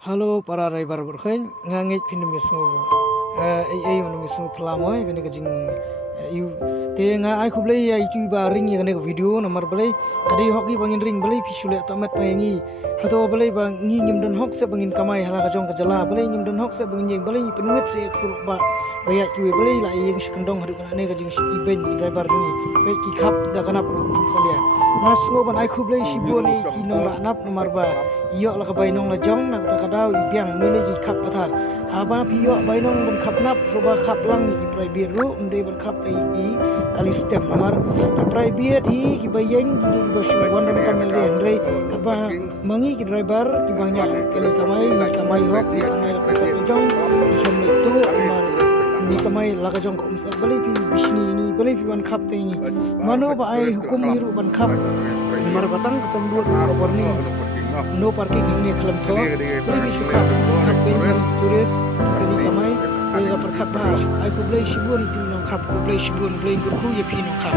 Halo para driver berkhain ngangit pinum yasngo ai manu yasngo pelamoy kene kajing you te nga ai khublai ai tu ba ring kene video nomor balai kadi hoki bangin ring balai pisule tamat tayangi hato balai bang ngi ngim dan hok se bangin kamai hala kajong kajala balai ngim dan hok se bangin yeng balai penuet se suruk ba baya cuy balai la yeng shkandong hadu kana ne kajing iben driver ringi pe ki khap da kana kim salia masngo ban ai khublai shibu ni ki nong ra nap nomor ba iyo la ka bainong la jong na ta kadau ibiang mele ki khap pathar haba piyo bainong ban khap nap soba khap lang ni ki private ru unde ban khap tai i kali stem nomor ki private hi ki bayeng ki di basu wan ran kan le andre kaba mangi ki driver ki banya kali kamai hok ni kamai la pasal jong di shom itu nomor ni kamai la ka jong ko umsa balai pi bisni ni balai pi wan khap tai ni mano ba ai hukum miru ban khap nomor batang kesan dua ka warning no parking hanya kelam tho lebih suka kapten turis kali kamai ila perkhat ba ai ko blai shibun tu nong khap ko blai shibun blai ko khu ye pi nong khap